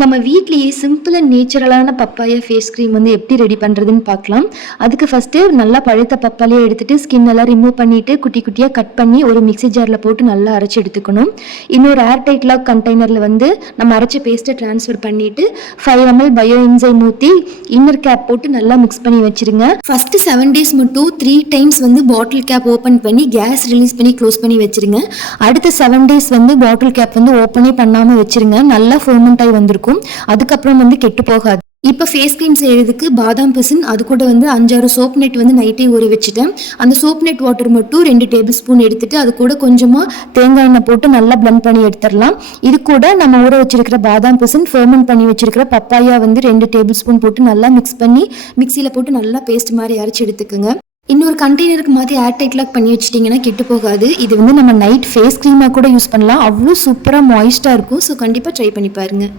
நம்ம வீட்லயே simple and நேச்சுரலான பப்பாயா ஃபேஸ் க்ரீம் வந்து எப்படி ரெடி பண்ணுறதுன்னு பார்க்கலாம். அதுக்கு ஃபஸ்ட்டு நல்லா பழுத்த பப்பாளியை எடுத்துகிட்டு ஸ்கின் எல்லாம் ரிமூவ் பண்ணிவிட்டு குட்டி குட்டியாக கட் பண்ணி ஒரு மிக்ஸி ஜாரில் போட்டு நல்லா அரைச்சி எடுத்துக்கணும். இன்னொரு ஏர்டைட் லாக் கண்டெய்னரில் வந்து நம்ம அரைச்ச பேஸ்ட்டை ட்ரான்ஸ்ஃபர் பண்ணிவிட்டு 5 ml பயோ என்சைம் ஊற்றி இன்னர் கேப் போட்டு நல்லா மிக்ஸ் பண்ணி வச்சுருங்க. ஃபஸ்ட்டு 7 days மட்டும் 3 times வந்து பாட்டில் கேப் ஓப்பன் பண்ணி கேஸ் ரிலீஸ் பண்ணி க்ளோஸ் பண்ணி வச்சுருங்க. அடுத்த 7 days வந்து பாட்டில் கேப் வந்து ஓப்பனே பண்ணாமல் வச்சுருங்க. நல்லா ஃபெர்மெண்ட் ஆகி வந்திருக்கும். அதுக்கப்புறம் வந்து கெட்டு போகாது. இப்போ ஃபேஸ் க்ரீம் செய்கிறதுக்கு பாதாம் பிசின், அது கூட வந்து 5-6 சோப் நெட் வந்து நைட்டே ஊற வச்சுட்டேன். அந்த சோப் நெட் வாட்டர் மட்டும் 2 டேபிள் ஸ்பூன் எடுத்துட்டு அது கூட கொஞ்சமாக தேங்காய் எண்ணெய் போட்டு நல்லா பிளெண்ட் பண்ணி எடுத்துடலாம். இது கூட நம்ம ஊற வச்சிருக்கிற பாதாம் பிசின், ஃபெர்மெண்ட் பண்ணி வச்சிருக்கிற பப்பாயா வந்து 2 டேபிள் ஸ்பூன் போட்டு நல்லா மிக்ஸ் பண்ணி மிக்சியில் போட்டு நல்லா பேஸ்ட் மாதிரி அரைச்சி எடுத்துக்கோங்க. இன்னொரு கண்டெய்னருக்கு மாதிரி ஏர்டைட் லாக் பண்ணி வச்சிட்டிங்கன்னா கெட்டு போகாது. இது வந்து நம்ம நைட் ஃபேஸ் க்ரீமாக கூட யூஸ் பண்ணலாம். அவ்வளோ சூப்பராக மாய்ஸ்டாக இருக்கும். ஸோ கண்டிப்பாக ட்ரை பண்ணி பாருங்கள்.